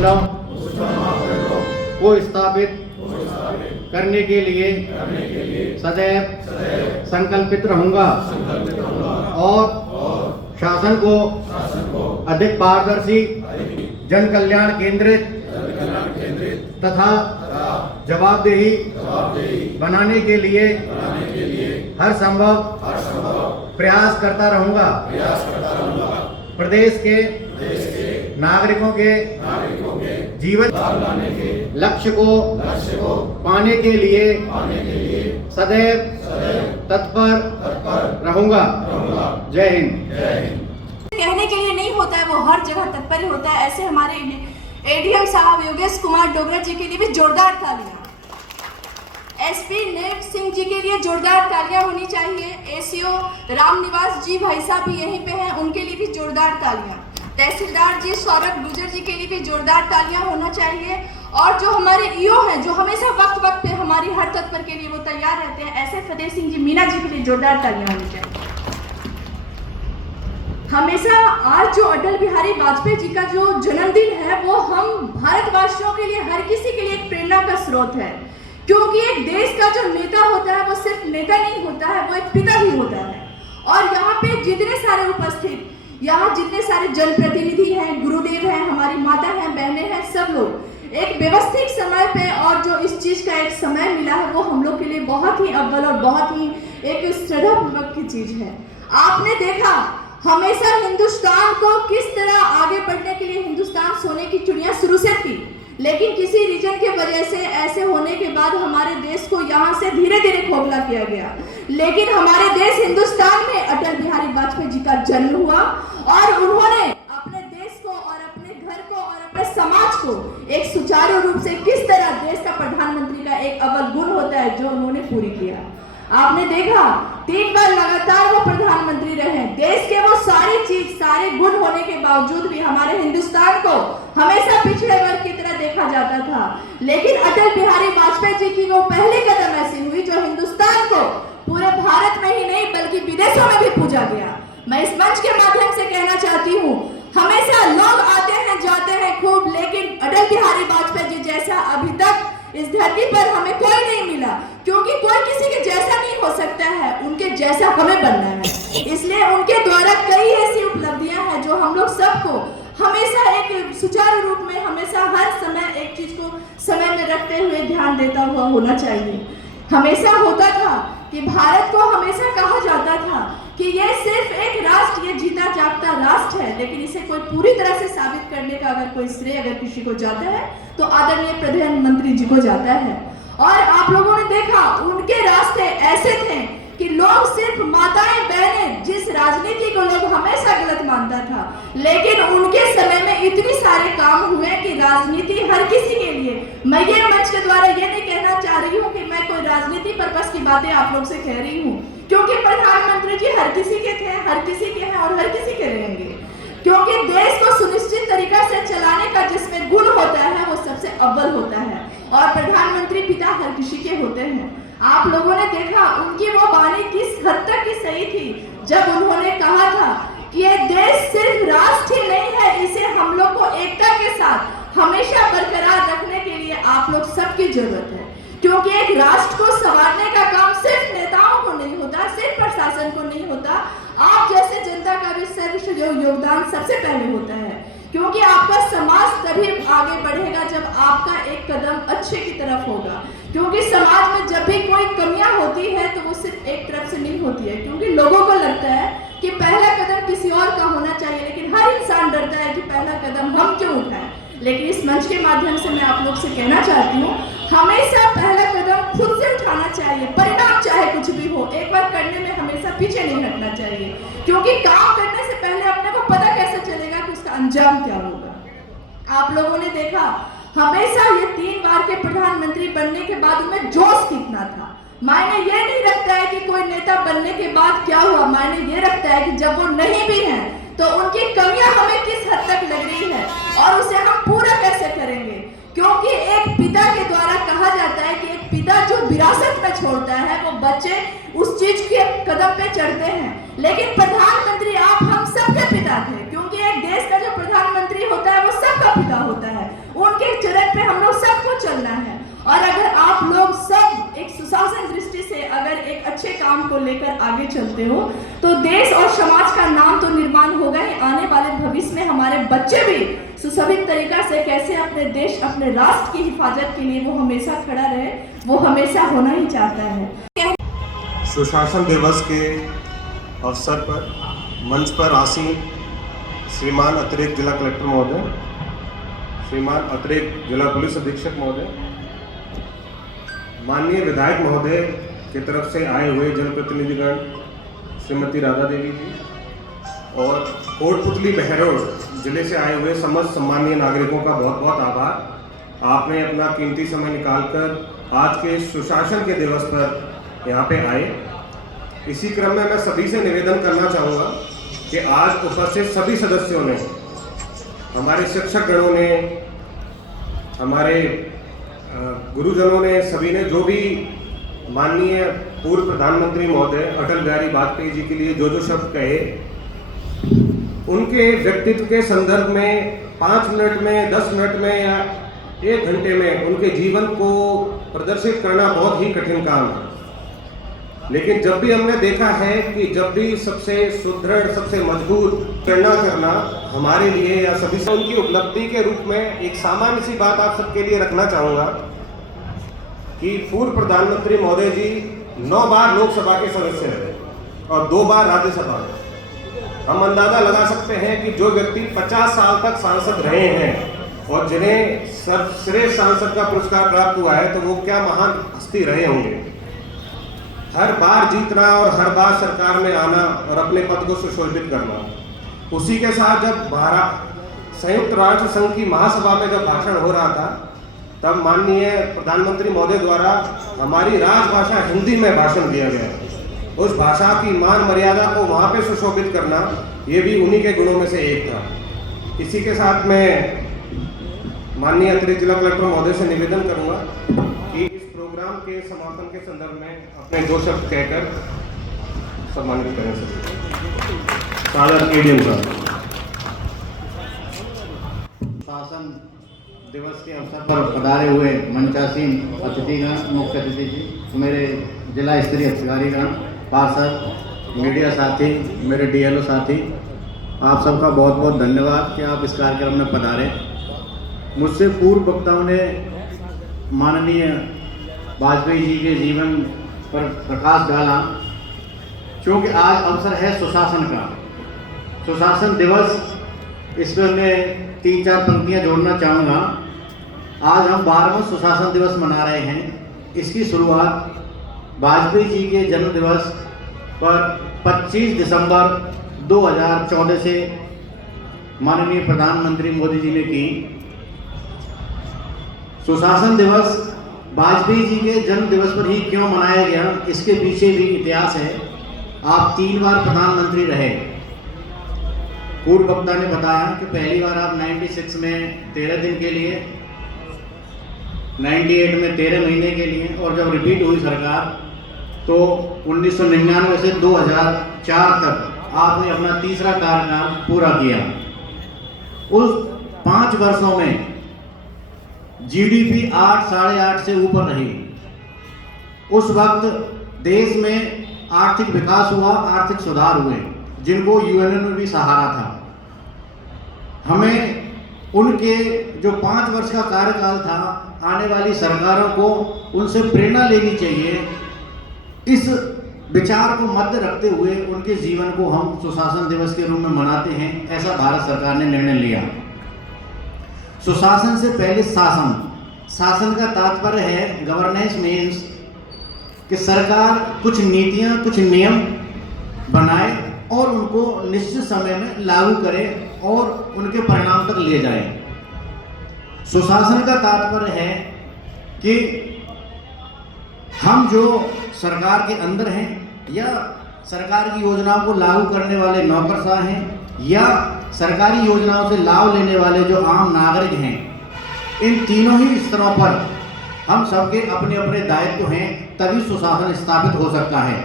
मापदंडों को स्थापित करने के लिए सदैव संकल्पित रहूंगा और शासन को अधिक पारदर्शी, जन कल्याण केंद्रित तथा जवाबदेही बनाने के लिए हर संभव प्रयास करता रहूंगा। प्रदेश के नागरिकों के जीवन लक्ष्य को पाने के लिए सदैव तत्पर रहूंगा। जय हिंद। कहने के लिए नहीं होता है, वो हर जगह तत्पर होता है। ऐसे हमारे एडीएम साहब योगेश कुमार डोगरा जी के लिए भी जोरदार तालियां। एसपी नेव सिंह जी के लिए जोरदार तालियां होनी चाहिए। एसीओ रामनिवास जी भाई साहब भी यहीं पे हैं, उनके लिए भी जोरदार तालियां। तहसीलदार जी सौरभ गुजर जी के लिए भी जोरदार तालियां होना चाहिए। और जो हमारे ईओ हैं, जो हमेशा वक्त वक्त पे हमारी हर तत्पर के लिए वो तैयार रहते हैं, ऐसे फतेह सिंह जी मीना जी के लिए जोरदार तालियां होनी चाहिए। हमेशा आज जो अटल बिहारी वाजपेयी जी का जो जन्मदिन है, वो हम भारतवासियों के लिए, हर किसी के लिए एक प्रेरणा का स्रोत है। क्योंकि एक देश का जो नेता होता है, वो सिर्फ नेता नहीं होता है, वो एक पिता भी होता है। और यहाँ पे जितने सारे उपस्थित, यहाँ जितने सारे जनप्रतिनिधि हैं, गुरुदेव हैं, हमारी माता हैं, बहनें हैं, सब लोग एक व्यवस्थित समय पे, और जो इस चीज का एक समय मिला है, वो हम लोग के लिए बहुत ही अव्वल और बहुत ही एक श्रद्धापूर्वक की चीज है। आपने देखा हमेशा हिंदुस्तान को किस तरह आगे बढ़ने के लिए हिंदुस्तान सोने की चिड़िया शुरू से थी, लेकिन किसी रीजन के वजह से ऐसे होने के बाद हमारे देश को यहाँ से धीरे धीरे खोखला किया गया। लेकिन हमारे देश हिंदुस्तान में अटल बिहारी वाजपेयी जी का जन्म हुआ और उन्होंने अपने देश को और अपने घर को और अपने समाज को एक सुचारू रूप से किस तरह देश का प्रधानमंत्री का एक अव्वल गुण होता है, जो उन्होंने पूरी किया। आपने देखा 3 बार लगातार वो प्रधानमंत्री रहे। देश के वो सारी चीज, सारे गुण होने के बावजूद भी हमारे हिंदुस्तान को हमेशा पिछड़े वर्ग की तरह देखा जाता था। लेकिन अटल बिहारी वाजपेयी जी की वो पहली कदम ऐसी हुई जो हिंदुस्तान को पूरे भारत में ही नहीं बल्कि विदेशों में भी पूजा गया। मैं इस मंच के माध्यम से कहना चाहती हूँ, हमेशा लोग आते हैं जाते हैं खूब, लेकिन अटल बिहारी वाजपेयी जी जैसा अभी तक इस धरती पर हमें कोई नहीं मिला। क्योंकि कोई किसी के जैसा नहीं हो सकता है, उनके जैसा हमें बनना है। इसलिए उनके द्वारा कई ऐसी उपलब्धियां हैं जो हम लोग सबको हमेशा एक सुचारू रूप में, हमेशा हर समय एक चीज को समय में रखते हुए ध्यान देता हुआ होना चाहिए। हमेशा होता था कि भारत को हमेशा कहा जाता था कि ये सिर्फ एक राष्ट्र, ये जीता जागता राष्ट्र है, लेकिन इसे कोई पूरी तरह से साबित करने का अगर कोई श्रेय अगर किसी को जाता है तो आदरणीय प्रधानमंत्री जी को जाता है। और आप लोगों ने देखा उनके रास्ते ऐसे थे कि लोग सिर्फ माताएं बहनें, जिस राजनीति को लोग हमेशा गलत मानता था, लेकिन उनके समय में इतनी सारे काम हुए कि राजनीति हर किसी के लिए। मैं ये मंच के द्वारा ये नहीं कहना चाह रही हूँ कि मैं कोई राजनीति पर्पस की बातें आप लोग से कह रही हूँ, क्योंकि प्रधानमंत्री जी हर किसी के थे, हर किसी के हैं और हर किसी के रहेंगे। क्योंकि देश को सुनिश्चित तरीका से चलाने का जिसमें गुण होता है वो सबसे अव्वल होता है, और प्रधानमंत्री पिता हर किसी के होते हैं। आप लोगों ने देखा उनकी वो वाणी किस हद तक की सही थी, जब उन्होंने कहा था कि ये देश सिर्फ राष्ट्र ही नहीं है, इसे हम लोग को एकता के साथ हमेशा बरकरार रखने के लिए आप लोग सबकी जरूरत है। क्योंकि एक राष्ट्र को संवारने का काम सिर्फ नेताओं को नहीं होता, सिर्फ प्रशासन को नहीं होता, आप जैसे जनता का भी सर्वश्रेष्ठ योगदान सबसे पहले होता है। क्योंकि आपका समाज तभी आगे बढ़ेगा जब आपका एक कदम अच्छे की तरफ होगा। क्योंकि समाज में जब भी कोई कमियां होती है तो वो सिर्फ एक तरफ से नहीं होती है, क्योंकि लोगों को लगता है कि पहला कदम किसी और का होना चाहिए, लेकिन हर इंसान डरता है कि पहला कदम हम क्यों उठाएं। लेकिन इस मंच के माध्यम से मैं आप लोग से कहना चाहती हूँ, हमेशा पहला कदम खुद से उठाना चाहिए, परिणाम चाहे कुछ भी हो, एक बार करने में हमेशा पीछे नहीं हटना चाहिए। क्योंकि काम करने से पहले अपने को पता कैसे चलेगा कि उसका अंजाम क्या होगा। आप लोगों ने देखा हमेशा ये 3 बार के प्रधानमंत्री बनने के बाद उनमें जोश कितना था। मायने ये नहीं रखता है कि कोई नेता बनने के बाद क्या हुआ, मायने ये रखता है कि जब वो नहीं भी है तो उनकी कमियां हमें किस हद तक लग रही है और उसे हम पूरा कैसे करेंगे। क्योंकि एक पिता के द्वारा कहा जाता है कि एक पिता जो विरासत में छोड़ता है वो बच्चे उस चीज के कदम पे चढ़ते हैं। लेकिन प्रधानमंत्री आप हम सबके पिता थे, क्योंकि एक देश का जो प्रधानमंत्री होता है वो सबका पिता होता है। चलना है। और अगर आप लोग सब एक सुशासन दृष्टि से अगर एक अच्छे काम को लेकर आगे चलते हो तो देश और समाज का नाम तो निर्माण होगा ही, आने वाले भविष्य में हमारे बच्चे भी सुशोभित तरीका से कैसे अपने देश अपने राष्ट्र की हिफाजत के लिए वो हमेशा खड़ा रहे, वो हमेशा होना ही चाहता है। सुशासन दिवस के अवसर पर मंच पर आसीन श्रीमान अतिरिक्त जिला कलेक्टर महोदय, श्रीमान अतिरिक्त जिला पुलिस अधीक्षक महोदय, माननीय विधायक महोदय की तरफ से आए हुए जनप्रतिनिधिगण श्रीमती राधा देवी जी और कोटपुतली बहरोड जिले से आए हुए समस्त सम्मानीय नागरिकों का बहुत बहुत आभार। आपने अपना कीमती समय निकालकर आज के सुशासन के दिवस पर यहाँ पे आए। इसी क्रम में मैं सभी से निवेदन करना चाहूँगा कि आज उपस्थित सभी सदस्यों ने, हमारे शिक्षक गणों ने, हमारे गुरुजनों ने, सभी ने जो भी माननीय पूर्व प्रधानमंत्री महोदय अटल बिहारी वाजपेयी जी के लिए जो जो शब्द कहे, उनके व्यक्तित्व के संदर्भ में 5 मिनट में, 10 मिनट में या 1 घंटे में उनके जीवन को प्रदर्शित करना बहुत ही कठिन काम है। लेकिन जब भी हमने देखा है कि जब भी सबसे सुदृढ़, सबसे मजबूत प्रेरणा करना हमारे लिए या सभी से उनकी उपलब्धि के रूप में एक सामान्य सी बात आप सबके लिए रखना चाहूँगा कि पूर्व प्रधानमंत्री महोदय जी 9 बार लोकसभा के सदस्य रहे और 2 बार राज्यसभा में। हम अंदाजा लगा सकते हैं कि जो व्यक्ति 50 साल तक सांसद रहे हैं और जिन्हें सर्वश्रेष्ठ सांसद का पुरस्कार प्राप्त हुआ है तो वो क्या महान हस्ती रहे होंगे। हर बार जीतना और हर बार सरकार में आना और अपने पद को सुशोभित करना। उसी के साथ जब संयुक्त राष्ट्र संघ की महासभा में जब भाषण हो रहा था तब माननीय प्रधानमंत्री महोदय द्वारा हमारी राजभाषा हिंदी में भाषण दिया गया। उस भाषा की मान मर्यादा को वहाँ पे सुशोभित करना, ये भी उन्हीं के गुणों में से एक था। इसी के साथ मैं माननीय अतिरिक्त जिला कलेक्टर महोदय से निवेदन करूँगा कि इस प्रोग्राम के समापन के संदर्भ में अपने 2 शब्द कहकर सम्मानित करें। सादर एडीएम साहब। शासन दिवस के अवसर पर पधारे हुए मंचासीन अतिथिगण, मुख्य अतिथि जी, मेरे जिला स्तरीय अधिकारीगण, पार्षद, मीडिया साथी, मेरे डीएलओ साथी, आप सबका बहुत बहुत धन्यवाद कि आप इस कार्यक्रम में पधारे। मुझसे पूर्व वक्ताओं ने माननीय वाजपेयी जी के जीवन पर प्रकाश डाला। क्योंकि आज अवसर है सुशासन का, सुशासन दिवस, इस पर मैं 3-4 पंक्तियाँ जोड़ना चाहूँगा। आज हम 12वां सुशासन दिवस मना रहे हैं। इसकी शुरुआत वाजपेयी जी के जन्म दिवस पर 25 दिसंबर 2014 से माननीय प्रधानमंत्री मोदी जी ने की। सुशासन दिवस वाजपेयी जी के जन्म दिवस पर ही क्यों मनाया गया, इसके पीछे भी इतिहास है। आप 3 बार प्रधानमंत्री रहे। पूर्व वक्ता ने बताया कि पहली बार आप 96 में 13 दिन के लिए, 98 में 13 महीने के लिए, और जब रिपीट हुई सरकार तो 1999 से 2004 तक आपने अपना तीसरा कार्यकाल पूरा किया। उस 5 वर्षों में जीडीपी 8, 8.5 से ऊपर रही। उस वक्त देश में आर्थिक विकास हुआ, आर्थिक सुधार हुए, जिनको यूएनओ ने भी सहारा था। हमें उनके जो 5 वर्ष का कार्यकाल था, आने वाली सरकारों को उनसे प्रेरणा लेनी चाहिए। इस विचार को मध्य रखते हुए उनके जीवन को हम सुशासन दिवस के रूप में मनाते हैं, ऐसा भारत सरकार ने निर्णय लिया। सुशासन से पहले शासन, शासन का तात्पर्य है गवर्नेंस मीन्स कि सरकार कुछ नीतियां, कुछ नियम बनाए और उनको निश्चित समय में लागू करे और उनके परिणाम तक ले जाए। सुशासन का तात्पर्य है कि हम जो सरकार के अंदर हैं या सरकार की योजनाओं को लागू करने वाले नौकरशाह हैं या सरकारी योजनाओं से लाभ लेने वाले जो आम नागरिक हैं, इन तीनों ही स्तरों पर हम सबके अपने अपने दायित्व हैं, तभी सुशासन स्थापित हो सकता है।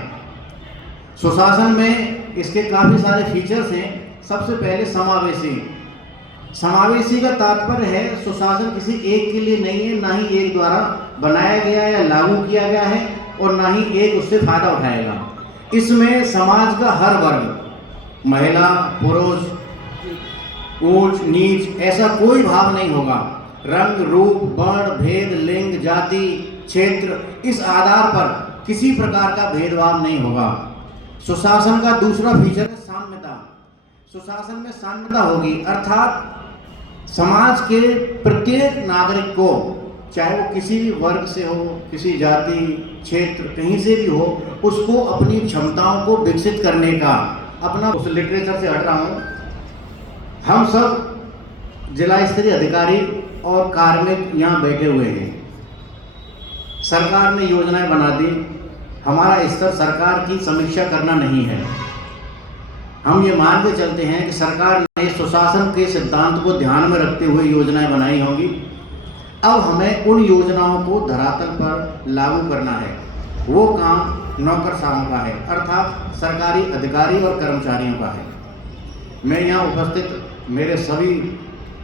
सुशासन में इसके काफ़ी सारे फीचर्स हैं। सबसे पहले समावेशी। समावेशी का तात्पर्य है सुशासन किसी एक के लिए नहीं है, ना ही एक द्वारा बनाया गया या लागू किया गया है और ना ही एक उससे फायदा उठाएगा। इसमें समाज का हर वर्ग, महिला पुरुष, ऊंच नीच ऐसा कोई भाव नहीं होगा। रंग रूप वर्ण भेद लिंग जाति क्षेत्र इस आधार पर किसी प्रकार का भेदभाव नहीं होगा। सुशासन का दूसरा फीचर है साम्यता। सुशासन में साम्यता होगी, अर्थात समाज के प्रत्येक नागरिक को, चाहे वो किसी भी वर्ग से हो, किसी जाति क्षेत्र कहीं से भी हो, उसको अपनी क्षमताओं को विकसित करने का अपना, उस लिटरेचर से हट रहा हूँ, हम सब जिला स्तरीय अधिकारी और कार्मिक यहाँ बैठे हुए हैं। सरकार ने योजनाएं बना दी, हमारा स्तर सरकार की समीक्षा करना नहीं है। हम ये मान के चलते हैं कि सरकार ने सुशासन के सिद्धांत को ध्यान में रखते हुए योजनाएं बनाई होंगी। अब हमें उन योजनाओं को धरातल पर लागू करना है। वो काम नौकरशाहों का है, अर्थात सरकारी अधिकारी और कर्मचारियों का है। मैं यहाँ उपस्थित मेरे सभी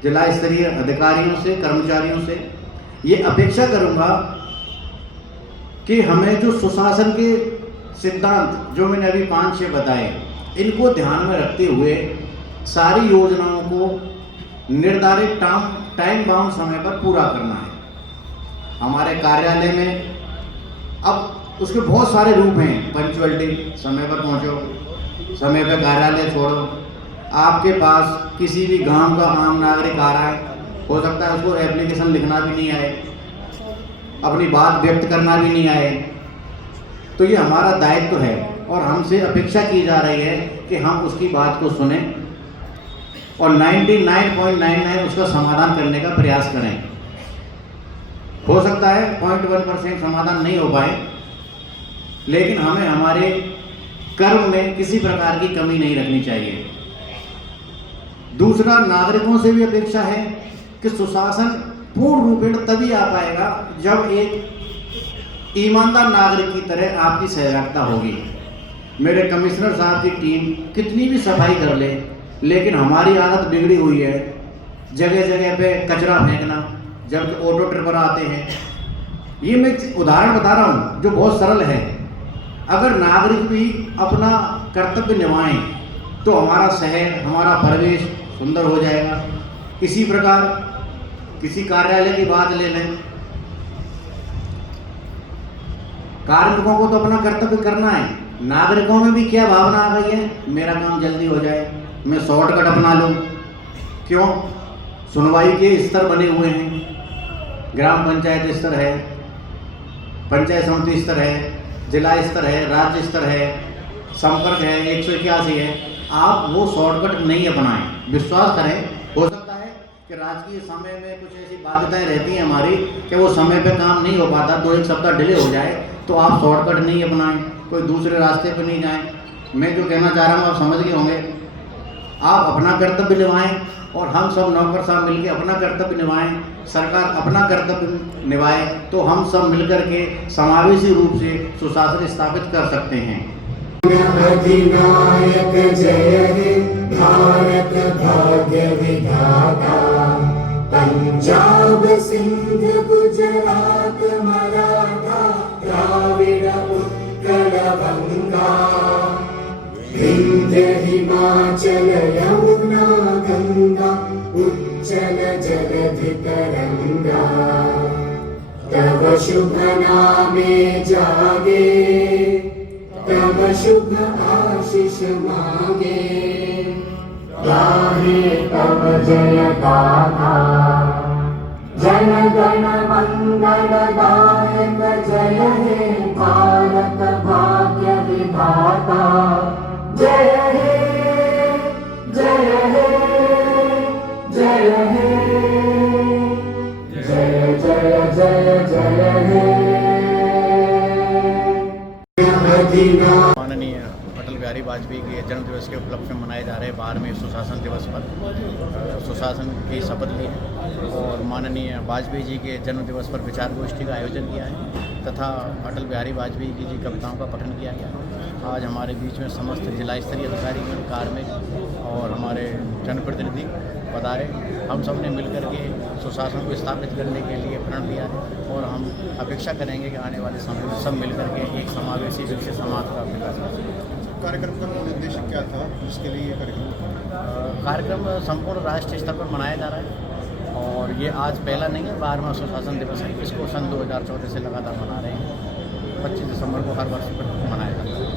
जिला स्तरीय अधिकारियों से, कर्मचारियों से ये अपेक्षा करूँगा कि हमें जो सुशासन के सिद्धांत जो मैंने अभी 5-6 बताए, इनको ध्यान में रखते हुए सारी योजनाओं को निर्धारित टाइम बाउंड समय पर पूरा करना है। हमारे कार्यालय में अब उसके बहुत सारे रूप हैं। पंचुअलिटी, समय पर पहुंचो, समय पर कार्यालय छोड़ो। आपके पास किसी भी गांव का आम नागरिक आ रहा है, हो सकता है उसको एप्लीकेशन लिखना भी नहीं आए, अपनी बात व्यक्त करना भी नहीं आए, तो ये हमारा दायित्व है और हमसे अपेक्षा की जा रही है कि हम उसकी बात को सुने और 99.99 उसका समाधान करने का प्रयास करें। हो सकता है 0.1% समाधान नहीं हो पाए, लेकिन हमें हमारे कर्म में किसी प्रकार की कमी नहीं रखनी चाहिए। दूसरा, नागरिकों से भी अपेक्षा है कि सुशासन पूर्ण रूपेण तभी आ पाएगा जब एक ईमानदार नागरिक की तरह आपकी सहभागिता होगी। मेरे कमिश्नर साहब की टीम कितनी भी सफाई कर ले, लेकिन हमारी आदत बिगड़ी हुई है जगह जगह पे कचरा फेंकना, जब ऑटो ट्रिपर आते हैं। ये मैं उदाहरण बता रहा हूँ जो बहुत सरल है। अगर नागरिक भी अपना कर्तव्य निभाएं तो हमारा शहर, हमारा परिवेश सुंदर हो जाएगा। इसी प्रकार किसी कार्यालय की बात ले लें, कार्मिकों को तो अपना कर्तव्य करना है, नागरिकों में भी क्या भावना आ गई है, मेरा काम जल्दी हो जाए, मैं शॉर्टकट अपना लूँ। क्यों? सुनवाई के स्तर बने हुए हैं, ग्राम पंचायत स्तर है, पंचायत समिति स्तर है, जिला स्तर है, राज्य स्तर है, संपर्क है, 181 है। आप वो शॉर्टकट नहीं अपनाएं। विश्वास करें, हो सकता है कि राजकीय समय में कुछ ऐसी बाध्यताएं रहती हैं हमारी कि वो समय पे काम नहीं हो पाता, 2-1 सप्ताह डिले हो जाए, तो आप शॉर्टकट नहीं अपनाएं, कोई दूसरे रास्ते पर नहीं जाएं। मैं जो कहना चाह रहा हूँ आप समझ गए होंगे। आप अपना कर्तव्य निभाएं और हम सब नौकर साहब मिलकर अपना कर्तव्य निभाएं, सरकार अपना कर्तव्य निभाए, तो हम सब मिलकर के समावेशी रूप से सुशासन स्थापित कर सकते हैं। अधिनायक जय हे भारत भाग्य विधाता, पंजाब सिंध गुजरात मराठा द्राविड़ उत्कल बंगा, विंध्य हिमाचल यमुना गंगा उज्जल जलधि तरंगा, तव शुभ नामे जागे, तब शुभ आशीष मांगे, गाहे तब जय गाथा, जन गण मंगल दायक जय हे भारत भाग्य विधाता, जय हे जय हे जय हे जय जय जय जय हे। माननीय अटल बिहारी वाजपेयी के जन्म दिवस के उपलक्ष्य में मनाए जा रहे बाहर में सुशासन दिवस पर सुशासन की शपथ ली है और माननीय वाजपेयी जी के जन्म दिवस पर विचार गोष्ठी का आयोजन किया है तथा अटल बिहारी वाजपेयी की जी कविताओं का पठन किया गया। आज हमारे बीच में समस्त जिला स्तरीय अधिकारी, कार्मिक और हमारे जनप्रतिनिधि पधारे। हम सब ने मिलकर के सुशासन को स्थापित करने के लिए प्रण लिया है और हम अपेक्षा करेंगे कि आने वाले समय में सब मिलकर के एक समावेशी विकसित समाज का विकास कर सकें। कार्यक्रम का मूल उद्देश्य क्या था जिसके लिए ये कार्यक्रम संपूर्ण राष्ट्रीय स्तर पर मनाया जा रहा है और ये आज पहला नहीं है, 12वां सुशासन दिवस है। इसको सन 2014 से लगातार मना रहे हैं। 25 दिसंबर को हर वर्ष पर मनाया जाता है।